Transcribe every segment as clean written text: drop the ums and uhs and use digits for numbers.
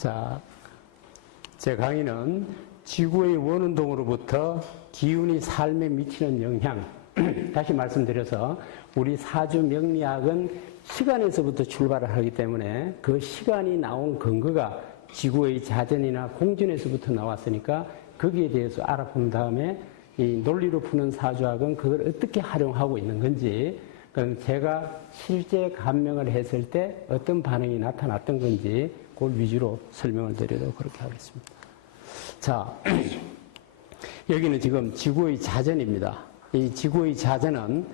자, 제 강의는 지구의 원운동으로부터 기운이 삶에 미치는 영향, 다시 말씀드려서 우리 사주 명리학은 시간에서부터 출발을 하기 때문에 그 시간이 나온 근거가 지구의 자전이나 공전에서부터 나왔으니까 거기에 대해서 알아본 다음에 이 논리로 푸는 사주학은 그걸 어떻게 활용하고 있는 건지, 그럼 제가 실제 감명을 했을 때 어떤 반응이 나타났던 건지 그걸 위주로 설명을 드리도록 그렇게 하겠습니다. 자, 여기는 지금 지구의 자전입니다. 이 지구의 자전은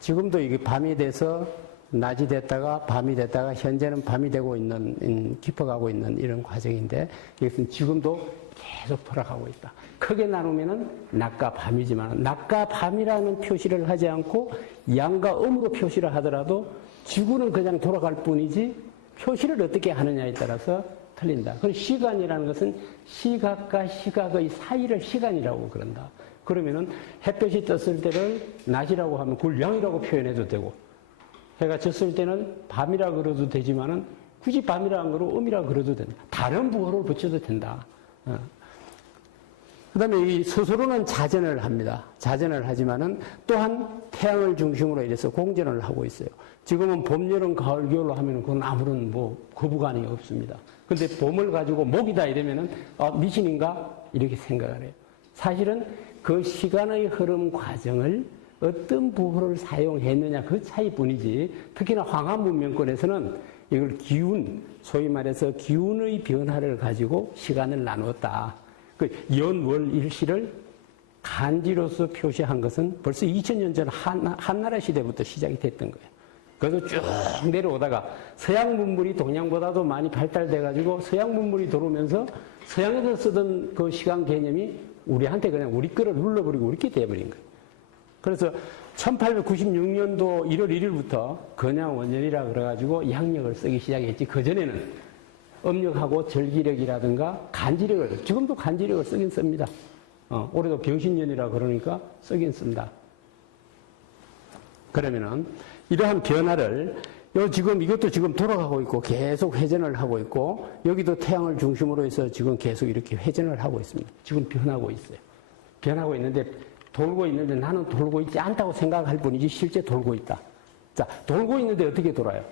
지금도 이게 밤이 돼서 낮이 됐다가 밤이 됐다가 현재는 밤이 되고 있는 깊어가고 있는 이런 과정인데, 이것은 지금도 계속 돌아가고 있다. 크게 나누면은 낮과 밤이지만 낮과 밤이라는 표시를 하지 않고 양과 음으로 표시를 하더라도 지구는 그냥 돌아갈 뿐이지 표시를 어떻게 하느냐에 따라서 틀린다. 그리고 시간이라는 것은 시각과 시각의 사이를 시간이라고 그런다. 그러면은 햇볕이 떴을 때를 낮이라고 하면 그걸 양이라고 표현해도 되고, 해가 졌을 때는 밤이라 그래도 되지만은 굳이 밤이라 안 그러고 음이라 그래도 된다. 다른 부호를 붙여도 된다. 그 다음에 이 스스로는 자전을 합니다. 자전을 하지만은 또한 태양을 중심으로 이래서 공전을 하고 있어요. 지금은 봄, 여름, 가을, 겨울로 하면은 그건 아무런 거부감이 없습니다. 근데 봄을 가지고 목이다 이러면은 미신인가? 이렇게 생각을 해요. 사실은 그 시간의 흐름 과정을 어떤 부호를 사용했느냐 그 차이뿐이지, 특히나 황한 문명권에서는 이걸 기운, 소위 말해서 기운의 변화를 가지고 시간을 나누었다. 그 연, 일시를 간지로서 표시한 것은 벌써 2000년 전 한나라 시대부터 시작이 됐던 거예요. 그래서 쭉 내려오다가 서양 문물이 동양보다도 많이 발달돼가지고 서양 문물이 들어오면서 서양에서 쓰던 그 시간 개념이 우리한테 그냥 우리 거를 눌러버리고 우리 게 돼버린 거예요. 그래서 1896년도 1월 1일부터 건양원년이라 그래가지고 양력을 쓰기 시작했지, 그전에는 음력하고 절기력이라든가 간지력을, 지금도 간지력을 쓰긴 씁니다. 올해도 병신년이라 그러니까 쓰긴 씁니다. 그러면은 이러한 변화를 지금 이것도 지금 돌아가고 있고 계속 회전을 하고 있고, 여기도 태양을 중심으로 해서 지금 계속 이렇게 회전을 하고 있습니다. 지금 변하고 있어요. 변하고 있는데 돌고 있는데 나는 돌고 있지 않다고 생각할 뿐이지 실제 돌고 있다. 자, 돌고 있는데 어떻게 돌아요?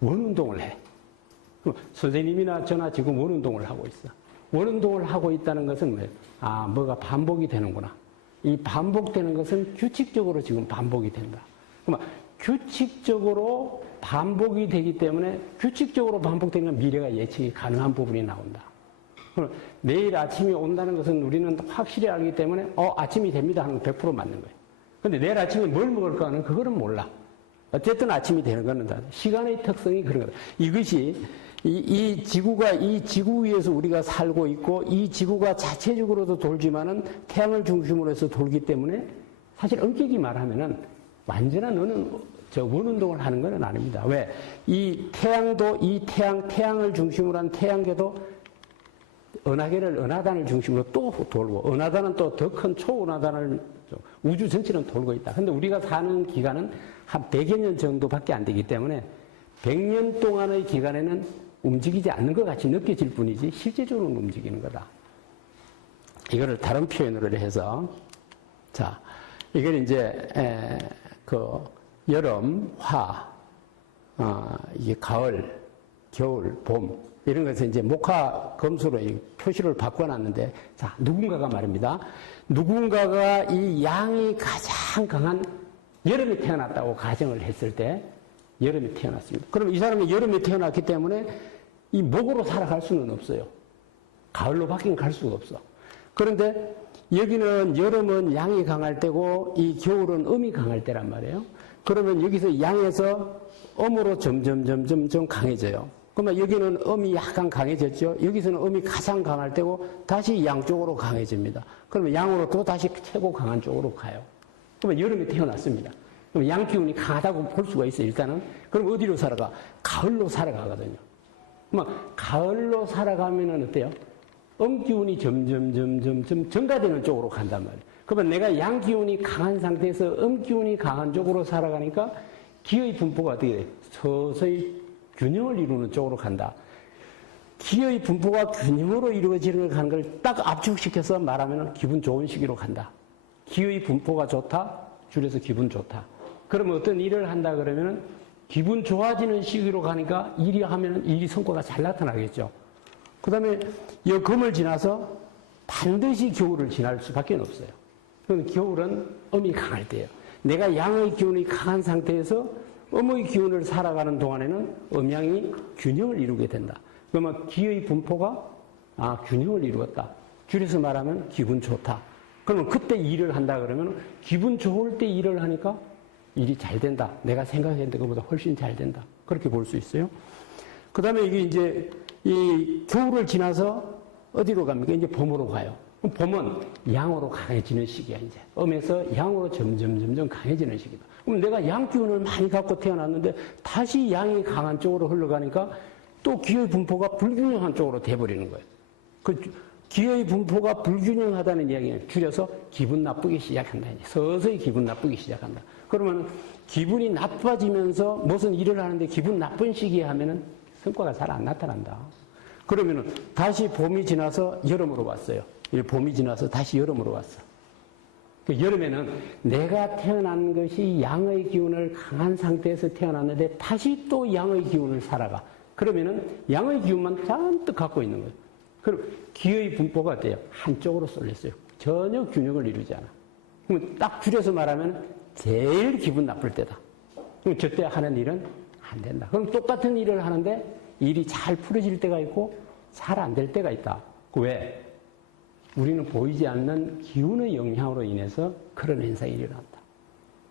원운동을 해. 선생님이나 저나 지금 원운동을 하고 있어. 원운동을 하고 있다는 것은 뭐예요? 뭐가 반복이 되는구나. 이 반복되는 것은 규칙적으로 지금 반복이 된다. 그러면 규칙적으로 반복이 되기 때문에 규칙적으로 반복되는 미래가 예측이 가능한 부분이 나온다. 그럼 내일 아침이 온다는 것은 우리는 확실히 알기 때문에 아침이 됩니다 하는 건 100% 맞는 거예요. 근데 내일 아침에 뭘 먹을까 하는 그거는 몰라. 어쨌든 아침이 되는 거는 다 시간의 특성이 그런 거다. 이것이 이 지구가, 이 지구 위에서 우리가 살고 있고 이 지구가 자체적으로도 돌지만은 태양을 중심으로 해서 돌기 때문에 사실 엄격히 말하면은 완전한 원운동을 하는 건 아닙니다. 왜? 이 태양도 태양을 중심으로 한 태양계도 은하단을 중심으로 또 돌고, 은하단은 또 더 큰 초은하단을, 우주 전체는 돌고 있다. 근데 우리가 사는 기간은 한 100여 년 정도밖에 안 되기 때문에 100년 동안의 기간에는 움직이지 않는 것 같이 느껴질 뿐이지 실제적으로는 움직이는 거다. 이거를 다른 표현으로 해서, 자, 이걸 이제 여름, 이게 가을, 겨울, 봄 이런 것에서 이제 목화 검수로 표시를 바꿔놨는데, 자, 누군가가 말입니다. 누군가가 이 양이 가장 강한 여름에 태어났다고 가정을 했을 때, 여름에 태어났습니다. 그럼 이 사람이 여름에 태어났기 때문에 이 목으로 살아갈 수는 없어요. 가을로 바뀐 갈 수가 없어. 그런데 여기는 여름은 양이 강할 때고 이 겨울은 음이 강할 때란 말이에요. 그러면 여기서 양에서 음으로 점점 강해져요. 그러면 여기는 음이 약간 강해졌죠. 여기서는 음이 가장 강할 때고 다시 양 쪽으로 강해집니다. 그러면 양으로 또 다시 최고 강한 쪽으로 가요. 그러면 여름에 태어났습니다. 그럼 양 기운이 강하다고 볼 수가 있어요, 일단은. 그럼 어디로 살아가? 가을로 살아가거든요. 그러면 가을로 살아가면은 어때요? 음 기운이 점점 증가되는 쪽으로 간단 말이에요. 그러면 내가 양 기운이 강한 상태에서 음 기운이 강한 쪽으로 살아가니까 기의 분포가 어떻게 돼요? 서서히 균형을 이루는 쪽으로 간다. 기의 분포가 균형으로 이루어지는 가는 걸 딱 압축시켜서 말하면 기분 좋은 시기로 간다. 기의 분포가 좋다. 줄여서 기분 좋다. 그러면 어떤 일을 한다 그러면 기분 좋아지는 시기로 가니까 일이 하면 일이 성과가 잘 나타나겠죠. 그 다음에 이 금을 지나서 반드시 겨울을 지날 수밖에 없어요. 그건 겨울은 음이 강할 때예요. 내가 양의 기운이 강한 상태에서 음의 기운을 살아가는 동안에는 음양이 균형을 이루게 된다. 그러면 기의 분포가 균형을 이루었다. 줄여서 말하면 기분 좋다. 그러면 그때 일을 한다 그러면 기분 좋을 때 일을 하니까 일이 잘 된다. 내가 생각했던 것보다 훨씬 잘 된다. 그렇게 볼 수 있어요. 그 다음에 이게 이제 이 겨울을 지나서 어디로 갑니까? 이제 봄으로 가요. 그럼 봄은 양으로 강해지는 시기야, 이제. 음에서 양으로 점점 강해지는 시기다. 그럼 내가 양 기운을 많이 갖고 태어났는데 다시 양이 강한 쪽으로 흘러가니까 또 기의 분포가 불균형한 쪽으로 돼버리는 거예요. 그 기의 분포가 불균형하다는 이야기는 줄여서 기분 나쁘기 시작한다. 이제. 서서히 기분 나쁘기 시작한다. 그러면 기분이 나빠지면서 무슨 일을 하는데 기분 나쁜 시기에 하면은 성과가 잘 안 나타난다. 그러면은 다시 봄이 지나서 여름으로 왔어요. 봄이 지나서 다시 여름으로 왔어. 그 여름에는 내가 태어난 것이 양의 기운을 강한 상태에서 태어났는데 다시 또 양의 기운을 살아가. 그러면은 양의 기운만 잔뜩 갖고 있는 거예요. 그럼 기의 분포가 어때요? 한쪽으로 쏠렸어요. 전혀 균형을 이루지 않아. 그럼 딱 줄여서 말하면 제일 기분 나쁠 때다. 그럼 저때 하는 일은 안 된다. 그럼 똑같은 일을 하는데 일이 잘 풀어질 때가 있고 잘 안 될 때가 있다. 왜? 우리는 보이지 않는 기운의 영향으로 인해서 그런 현상이 일어난다.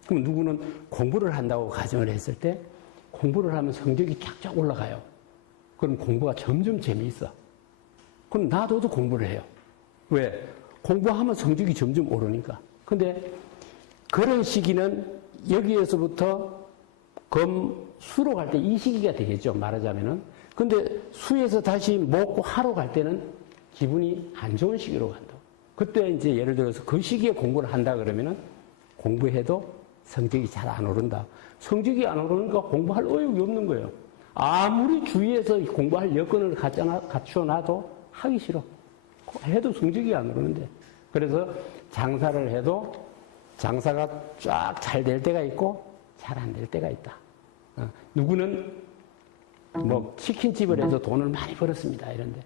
그럼 누구는 공부를 한다고 가정을 했을 때 공부를 하면 성적이 쫙쫙 올라가요. 그럼 공부가 점점 재미있어. 그럼 나도 공부를 해요. 왜? 공부하면 성적이 점점 오르니까. 근데 그런 시기는 여기에서부터 수로 갈 때 이 시기가 되겠죠. 말하자면은. 근데 수에서 다시 목, 화로 갈 때는 기분이 안 좋은 시기로 간다고. 그때 이제 예를 들어서 그 시기에 공부를 한다 그러면은 공부해도 성적이 잘 안 오른다. 성적이 안 오르니까 공부할 의욕이 없는 거예요. 아무리 주위에서 공부할 여건을 갖춰놔도 하기 싫어. 해도 성적이 안 오르는데. 그래서 장사를 해도 장사가 쫙 잘 될 때가 있고 잘 안 될 때가 있다. 누구는 치킨집을 해서 돈을 많이 벌었습니다. 이런데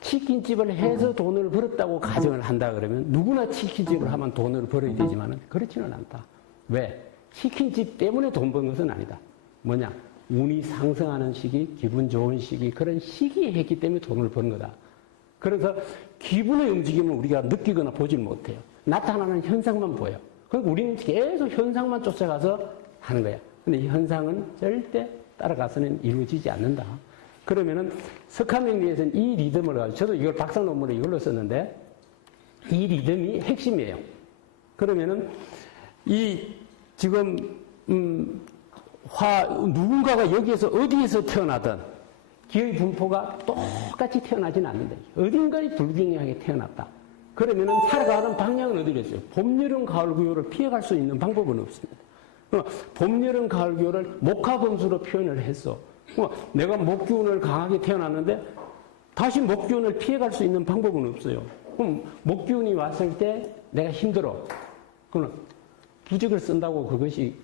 치킨집을 해서 돈을 벌었다고 가정을 한다 그러면 누구나 치킨집을 하면 돈을 벌어야 되지만 그렇지는 않다. 왜? 치킨집 때문에 돈 번 것은 아니다. 뭐냐? 운이 상승하는 시기, 기분 좋은 시기, 그런 시기에 했기 때문에 돈을 버는 거다. 그래서 기분의 움직임을 우리가 느끼거나 보질 못해요. 나타나는 현상만 보여. 그러니까 우리는 계속 현상만 쫓아가서 하는 거야. 근데 이 현상은 절대 따라가서는 이루어지지 않는다. 그러면은 석한명리에서는 이 리듬을 가지고, 저도 이걸 박사 논문에 이걸로 썼는데, 이 리듬이 핵심이에요. 그러면은 지금 누군가가 여기에서 어디에서 태어나든 기의 분포가 똑같이 태어나지는 않는다. 어딘가에 불균형하게 태어났다. 그러면은 살아가는 방향은 어디로 했어요? 봄, 여름, 가을, 기호를 피해갈 수 있는 방법은 없습니다. 봄, 여름, 가을, 기호를 목화금수로 표현을 했어. 내가 목기운을 강하게 태어났는데 다시 목기운을 피해갈 수 있는 방법은 없어요. 그럼 목기운이 왔을 때 내가 힘들어. 그럼 부적을 쓴다고 그것이